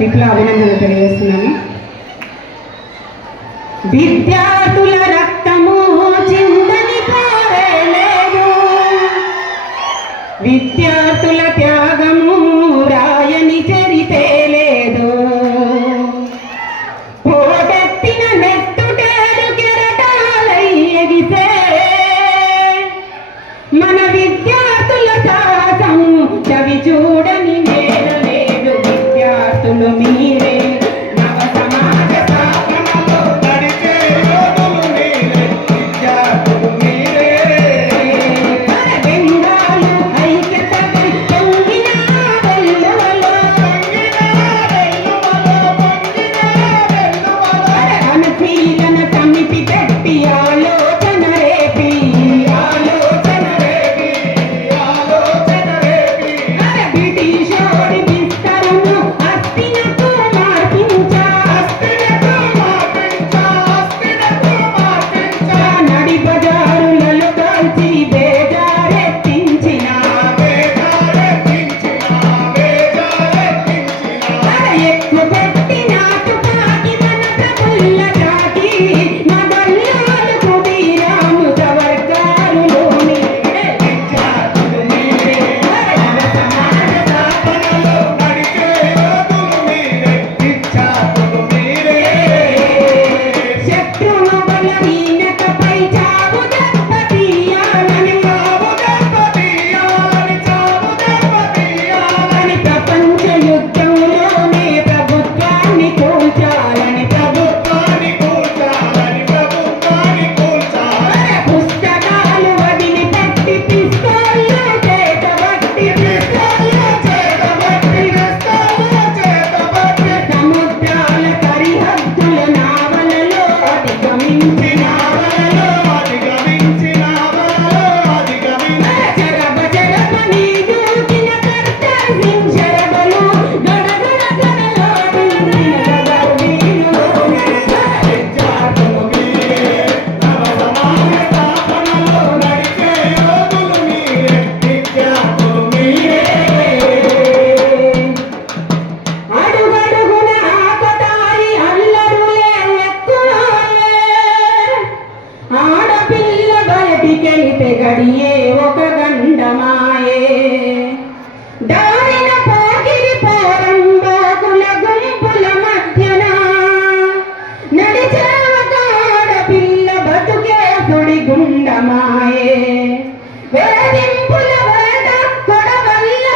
విప్ల అభినందనలు తెలియజేస్తున్నాను. విద్యార్థుల రక్తము చిందని పోరేలేదు విద్యార్థుల త్యాగము రాయని చరితే లేదు. పోటెత్తిన నెత్తుటేరు కెరటాలై ఎగిసే. మన విద్యార్థుల సాహసము చవి చూడ నేల లేదు విద్యార్థులు మీరే